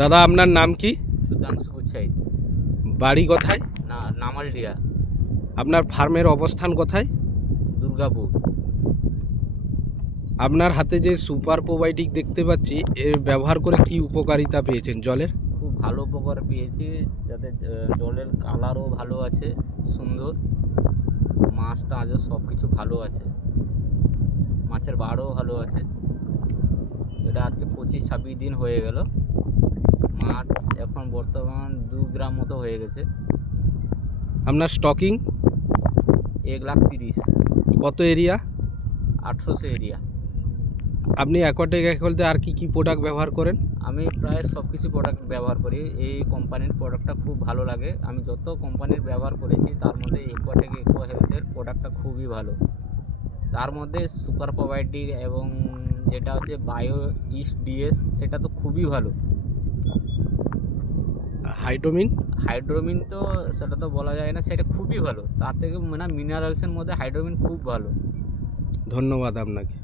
দাদা আপনার নাম কি? সুধাংশু গুচ্ছাই। বাড়ি কোথায়? নামালডিয়া, আপনার ফার্মের অবস্থান কোথায়? দুর্গাপুর। আপনার হাতে যে সুপার প্রোবায়োটিক দেখতে পাচ্ছি, এর ব্যবহার করে কি উপকারিতা পেয়েছেন জলের? খুব ভালো উপকার পেয়েছি, যাতে জলের কালারও ভালো আছে, সুন্দর। মাছটা আজও সব কিছু ভালো আছে, মাছের বাড়ও ভালো আছে। এটা আজকে 25-26 দিন হয়ে গেল। মাছ এখন বর্তমান 2 গ্রাম মতো হয়ে গেছে। আপনার স্টকিং 1,30,000। কত এরিয়া? 800 এরিয়া। আপনি অ্যাকোয়াটিক অ্যাকুয়াতে আর কি কি প্রোডাক্ট ব্যবহার করেন? আমি প্রায় সব কিছু প্রোডাক্ট ব্যবহার করি। এই কোম্পানির প্রোডাক্টটা খুব ভালো লাগে। আমি যত কোম্পানির ব্যবহার করেছি তার মধ্যে অ্যাকোয়াটেক ইকো হেলথের প্রোডাক্টটা খুবই ভালো। তার মধ্যে সুপার প্রোবায়োটিক এবং যেটা হচ্ছে বায়ো ইস্ট ডিএস, সেটা তো খুবই ভালো। হাইড্রোমিন? হাইড্রোমিন তো সেটা তো বলা যায় না, সেটা খুবই ভালো। তার থেকে মানে মিনারেলসের মধ্যে হাইড্রোমিন খুব ভালো। ধন্যবাদ আপনাকে।